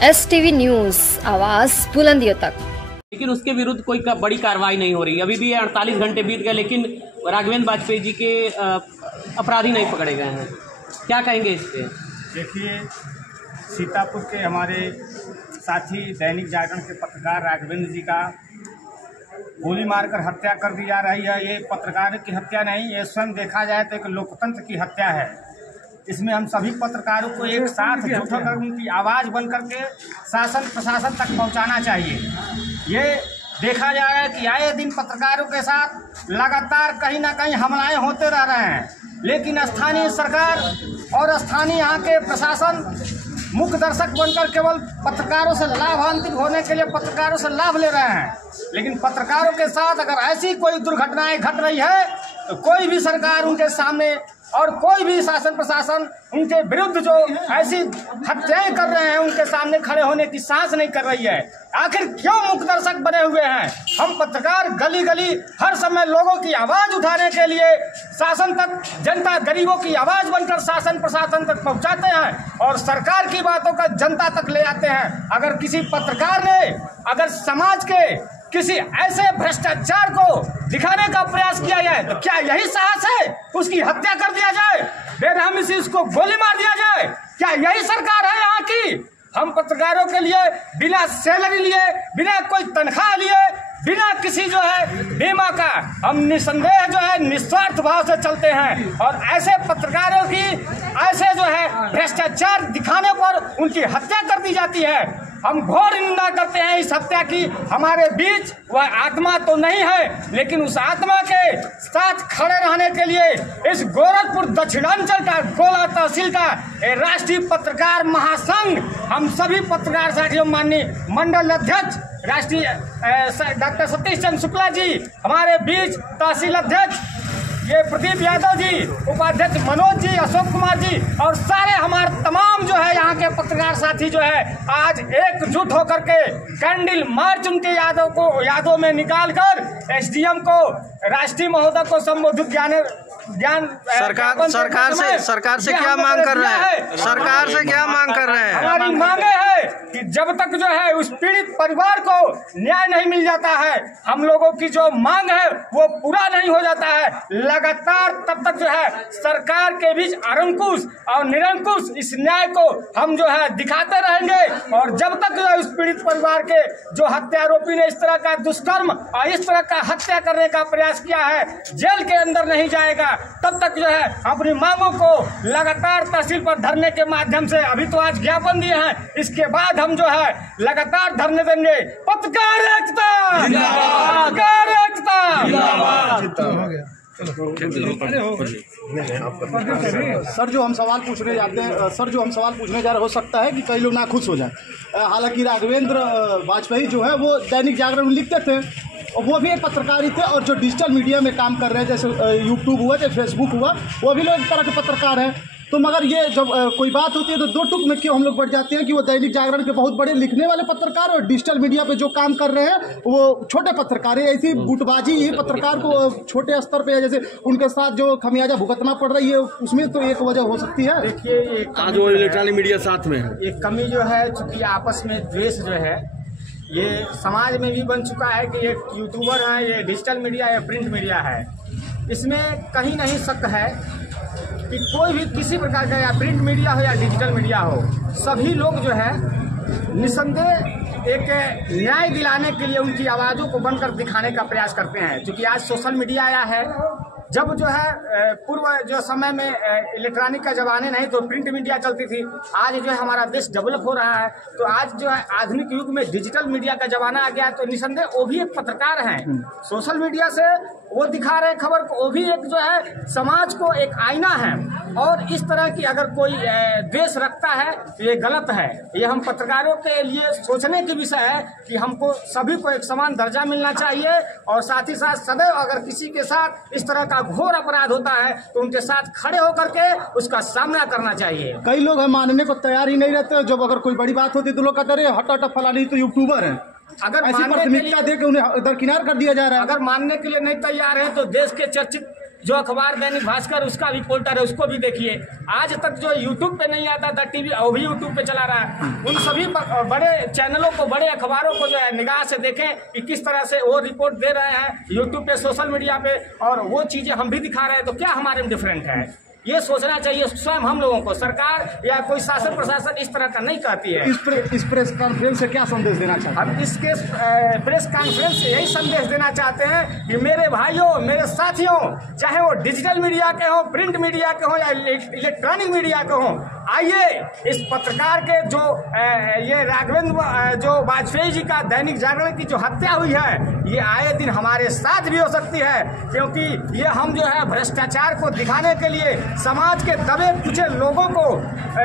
STV news, आवाज़ बुलंदियों तक। लेकिन उसके विरुद्ध कोई बड़ी कार्रवाई नहीं हो रही। अभी भी 48 घंटे बीत गए लेकिन राघवेंद्र वाजपेयी जी के अपराधी नहीं पकड़े गए हैं। क्या कहेंगे इस पे? देखिए, सीतापुर के हमारे साथी दैनिक जागरण के पत्रकार राघवेंद्र जी का गोली मारकर हत्या कर दी जा रही है। ये पत्रकार की हत्या नहीं, ये स्वयं देखा जाए तो एक लोकतंत्र की हत्या है। इसमें हम सभी पत्रकारों को एक साथ जुट कर उनकी आवाज़ बन करके शासन प्रशासन तक पहुंचाना चाहिए। ये देखा जा रहा है कि आए दिन पत्रकारों के साथ लगातार कहीं ना कहीं हमलाएं होते रह रहे हैं, लेकिन स्थानीय सरकार और स्थानीय यहाँ के प्रशासन मुख्य दर्शक बनकर केवल पत्रकारों से लाभान्वित होने के लिए पत्रकारों से लाभ ले रहे हैं। लेकिन पत्रकारों के साथ अगर ऐसी कोई दुर्घटनाएं घट रही है तो कोई भी सरकार उनके सामने और कोई भी शासन प्रशासन उनके विरुद्ध जो ऐसी हत्याएं कर रहे हैं उनके सामने खड़े होने की साहस नहीं कर रही है। आखिर क्यों मुख्य दर्शक बने हुए हैं? हम पत्रकार गली गली हर समय लोगों की आवाज उठाने के लिए शासन तक, जनता गरीबों की आवाज बनकर शासन प्रशासन तक पहुंचाते हैं और सरकार की बातों का जनता तक ले आते हैं। अगर किसी पत्रकार ने अगर समाज के किसी ऐसे भ्रष्टाचार को दिखाने का प्रयास किया जाए तो क्या यही साहस है उसकी हत्या कर दिया जाए, बेरहमी से उसको गोली मार दिया जाए? क्या यही सरकार है यहाँ की? हम पत्रकारों के लिए बिना सैलरी लिए, बिना कोई तनख्वाह लिए, बिना किसी जो है बीमा का हम निसंदेह जो है निस्वार्थ भाव से चलते हैं और ऐसे पत्रकारों की ऐसे जो है भ्रष्टाचार दिखाने पर उनकी हत्या कर दी जाती है। हम घोर निंदा करते हैं इस हत्या की। हमारे बीच वह आत्मा तो नहीं है, लेकिन उस आत्मा के साथ खड़े रहने के लिए इस गोरखपुर दक्षिणांचल का गोला तहसील का राष्ट्रीय पत्रकार महासंघ, हम सभी पत्रकार साथियों, माननीय मंडल अध्यक्ष राष्ट्रीय डॉक्टर सतीश चंद्र शुक्ला जी, हमारे बीच तहसील अध्यक्ष ये प्रदीप यादव जी, उपाध्यक्ष मनोज जी, अशोक कुमार जी और सारे हमारे तमाम जो है यहाँ के पत्रकार साथी जो है आज एकजुट होकर के कैंडल मार्च उनके यादों में निकालकर SDM को, राष्ट्रीय महोदय को संबोधित ज्ञान सरकार से क्या मांग कर रहे हैं? सरकार से क्या मांग कर रहे हैं? हमारी मांगे है कि जब तक जो है उस पीड़ित परिवार को न्याय नहीं मिल जाता है, हम लोगों की जो मांग है वो पूरा नहीं हो जाता है, लगातार तब तक जो है सरकार के बीच अंकुश और निरंकुश इस न्याय को हम जो है दिखाते रहेंगे। और जब तक जो है उस पीड़ित परिवार के जो हत्यारोपी ने इस तरह का दुष्कर्म और इस तरह का हत्या करने का प्रयास किया है जेल के अंदर नहीं जाएगा, तब तक जो है अपनी मांगों को लगातार तहसील पर धरने के माध्यम से, अभी तो आज ज्ञापन दिए हैं, इसके बाद हम जो है लगातार धरने देंगे। पत्रकार एकता, पत्रकार एकता। सर जो हम सवाल पूछने जा रहे, हो सकता है कि कई लोग नाखुश हो जाएं। हालांकि राघवेंद्र वाजपेयी जो है वो दैनिक जागरण में लिखते थे और वो भी एक पत्रकार ही थे और जो डिजिटल मीडिया में काम कर रहे हैं, जैसे यूट्यूब हुआ, जैसे फेसबुक हुआ, वो भी लोग एक तरह के पत्रकार हैं। तो मगर ये जब कोई बात होती है तो दो टुक में क्यों हम लोग बढ़ जाते हैं कि वो दैनिक जागरण के बहुत बड़े लिखने वाले पत्रकार और डिजिटल मीडिया पे जो काम कर रहे हैं वो छोटे पत्रकार है। ऐसी गुटबाजी ही पत्रकार को छोटे स्तर पे, जैसे उनके साथ जो खमियाजा भुगतना पड़ रही है, उसमें तो एक वजह हो सकती है। देखिए, आज वो इलेक्ट्रॉनिक मीडिया साथ में है, एक कमी जो है, चूँकि आपस में द्वेष जो है ये समाज में भी बन चुका है कि ये यूट्यूबर है, ये डिजिटल मीडिया या प्रिंट मीडिया है। इसमें कहीं नहीं शक है कि कोई भी किसी प्रकार का, या प्रिंट मीडिया हो या डिजिटल मीडिया हो, सभी लोग जो है निसंदेह एक न्याय दिलाने के लिए उनकी आवाज़ों को बनकर दिखाने का प्रयास करते हैं। क्योंकि आज सोशल मीडिया आया है, जब जो है पूर्व जो समय में इलेक्ट्रॉनिक का जमाने नहीं तो प्रिंट मीडिया चलती थी, आज जो है हमारा देश डेवलप हो रहा है, तो आज जो है आधुनिक युग में डिजिटल मीडिया का जमाना आ गया है, तो निसंदेह वो भी एक पत्रकार हैं। सोशल मीडिया से वो दिखा रहे खबर को, वो भी एक जो है समाज को एक आईना है। और इस तरह की अगर कोई द्वेष रखता है तो ये गलत है। ये हम पत्रकारों के लिए सोचने की विषय है कि हमको सभी को एक समान दर्जा मिलना चाहिए और साथ ही साथ सदैव अगर किसी के साथ इस तरह का घोर अपराध होता है तो उनके साथ खड़े होकर के उसका सामना करना चाहिए। कई लोग हम मानने को तैयार ही नहीं रहते, जब अगर कोई बड़ी बात होती है तो लोग कहते हैं हटा फलानी तो यूट्यूबर है, अगर ऐसी प्राथमिकता दे के उन्हें दरकिनार कर दिया जा रहा है। अगर मानने के लिए नहीं तैयार है तो देश के चर्चित जो अखबार दैनिक भास्कर उसका रिपोर्टर है उसको भी देखिए। आज तक जो यूट्यूब पे नहीं आता था टीवी, वो भी यूट्यूब पे चला रहा है। उन सभी बड़े चैनलों को, बड़े अखबारों को जो है निगाह से देखें कि किस तरह से वो रिपोर्ट दे रहे हैं यूट्यूब पे, सोशल मीडिया पे, और वो चीज़ें हम भी दिखा रहे हैं। तो क्या हमारे में डिफरेंट है? ये सोचना चाहिए स्वयं हम लोगों को। सरकार या कोई शासन प्रशासन इस तरह का नहीं कहती है। इस प्रेस कॉन्फ्रेंस से क्या संदेश देना चाहते हैं? हम इसके प्रेस कॉन्फ्रेंस से यही संदेश देना चाहते हैं कि मेरे भाइयों, मेरे साथियों, चाहे वो डिजिटल मीडिया के हों, प्रिंट मीडिया के हों या इलेक्ट्रॉनिक मीडिया के हों, आइए इस पत्रकार के जो ये राघवेंद्र जो वाजपेयी जी का दैनिक जागरण की जो हत्या हुई है, ये आए दिन हमारे साथ भी हो सकती है। क्योंकि ये हम जो है भ्रष्टाचार को दिखाने के लिए, समाज के दबे कुचे लोगों को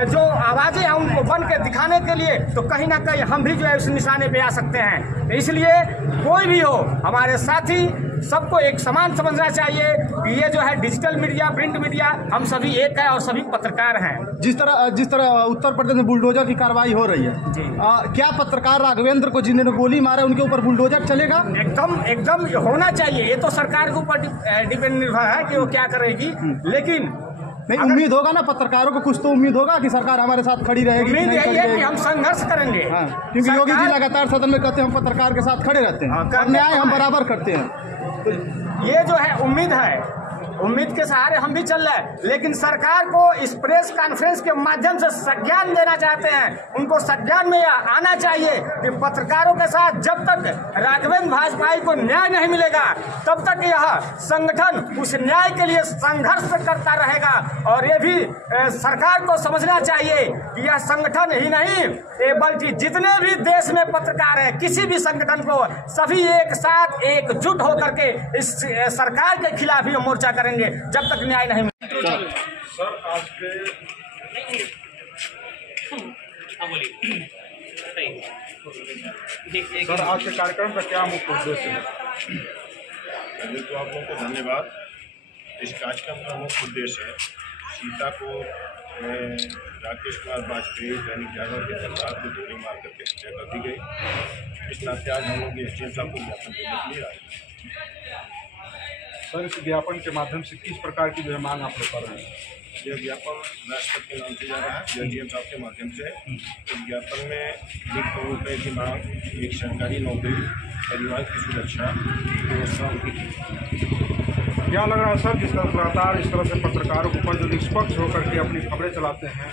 जो आवाज़ें हैं उनको बन के दिखाने के लिए, तो कहीं ना कहीं हम भी जो है उस निशाने पे आ सकते हैं। तो इसलिए कोई भी हो, हमारे साथी सबको एक समान समझना चाहिए कि ये जो है डिजिटल मीडिया, प्रिंट मीडिया, हम सभी एक है और सभी पत्रकार हैं। जिस तरह उत्तर प्रदेश में बुलडोजर की कार्रवाई हो रही है, क्या पत्रकार राघवेंद्र को जिन्होंने गोली मारा उनके ऊपर बुलडोजर चलेगा? एकदम होना चाहिए। ये तो सरकार के ऊपर डिपेंड निर्भर है कि वो क्या करेगी। लेकिन नहीं, उम्मीद होगा ना, पत्रकारों को कुछ तो उम्मीद होगा कि सरकार हमारे साथ खड़ी रहेगी। उम्मीद यही है कि हम संघर्ष करेंगे। हाँ, क्योंकि योगी जी लगातार सदन में कहते हैं हम पत्रकार के साथ खड़े रहते हैं और न्याय हम बराबर करते हैं। ये जो है उम्मीद है, उम्मीद के सहारे हम भी चल रहे हैं। लेकिन सरकार को इस प्रेस कॉन्फ्रेंस के माध्यम से संज्ञान देना चाहते हैं। उनको संज्ञान में आना चाहिए कि पत्रकारों के साथ जब तक राघवेंद्र वाजपेयी को न्याय नहीं मिलेगा, तब तक यह संगठन उस न्याय के लिए संघर्ष करता रहेगा। और ये भी सरकार को समझना चाहिए कि यह संगठन ही नहीं, बल्कि जितने भी देश में पत्रकार है, किसी भी संगठन को सभी एक साथ एकजुट होकर के इस सरकार के खिलाफ ही मोर्चा करेंगे जब तक न्याय नहीं मिलेगा। सर आज के कार्यक्रम का क्या मुख्य उद्देश्य है? पहले तो आप लोगों को धन्यवाद। इस कार्यक्रम का मुख्य उद्देश्य है सीता को राकेश कुमार वाजपेयी दैनिक जागरण के सरकार को गोली मार करके हत्या कर दी गई। इस नाते आज हम लोग एसडीएम साहब को ज्ञापन देने के लिए आए। सर, इस ज्ञापन के माध्यम से किस प्रकार की जो है मांग आप लोग कर रहे हैं? यह ज्ञापन राष्ट्रपति के नाम से जा रहा है एसडीएम साहब के माध्यम से। इस ज्ञापन में 1 करोड़ रुपये की मांग, एक सरकारी नौकरी, परिवार की सुरक्षा, व्यवस्था उनकी। क्या लग रहा है सर, जिस तरह लगातार इस तरह से पत्रकारों के ऊपर जो निष्पक्ष होकर के अपनी खबरें चलाते हैं,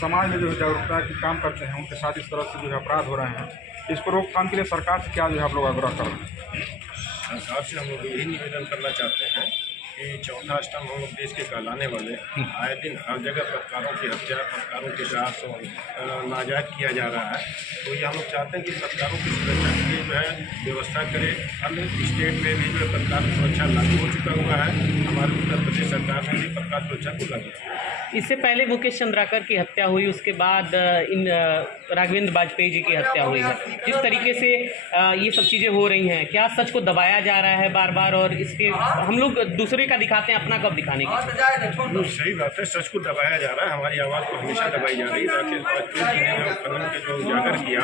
समाज में जो है जागरूकता की काम करते हैं, उनके साथ इस तरह से जो है अपराध हो रहे हैं, इसको रोकथाम के लिए सरकार से क्या जो है आप लोग आग्रह कर रहे हैं? सरकार से हम लोग यही निवेदन करना चाहते हैं कि चौथा स्तंभ हम लोग देश के कहलाने वाले, आए दिन हर जगह पत्रकारों की हत्या, पत्रकारों के साथ नाजायज किया जा रहा है। तो ये हम लोग चाहते हैं कि पत्रकारों की सुरक्षा के लिए जो है व्यवस्था करे। अन्य स्टेट में भी जो है पत्रकार सुरक्षा लागू हो चुका हुआ है, हमारे उत्तर प्रदेश सरकार ने भी पत्रकार सुरक्षा को लागू किया। इससे पहले मुकेश चंद्राकर की हत्या हुई, उसके बाद इन राघवेंद्र वाजपेयी जी की हत्या हुई है। जिस तरीके से ये सब चीज़ें हो रही हैं, क्या सच को दबाया जा रहा है बार बार, और इसके हम लोग दूसरे का दिखाते हैं, अपना कब दिखाने की? सही बात है, सच को दबाया जा रहा है। हमारी आवाज़ को हमेशा दबाई जा रही है। राकेश वाजपेयी जी ने कदम के जो उजागर किया,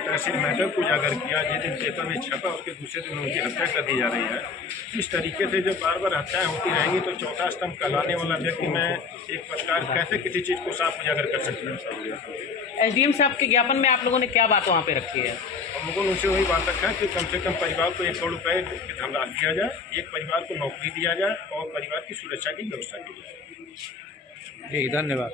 तहसील मैटर को उजागर किया, जिस दिन पेपर में छपा उसके दूसरे दिन उनकी हत्या कर दी जा रही है। इस तरीके से जब बार बार हत्याएं होती रहेंगी तो चौथा स्तंभ कहलाने वाला व्यक्ति में एक पत्रकार कैसे किसी चीज़ को साफ उजागर कर सकते हैं? एसडीएम साहब के ज्ञापन में आप लोगों ने क्या बात वहाँ पे रखी है? हम लोगों ने उनसे वही बात रखा है कि कम से कम परिवार को 1 करोड़ रुपये धनराशि दिया जाए, एक परिवार को नौकरी दिया जाए और परिवार की सुरक्षा की व्यवस्था की जाए। जी धन्यवाद।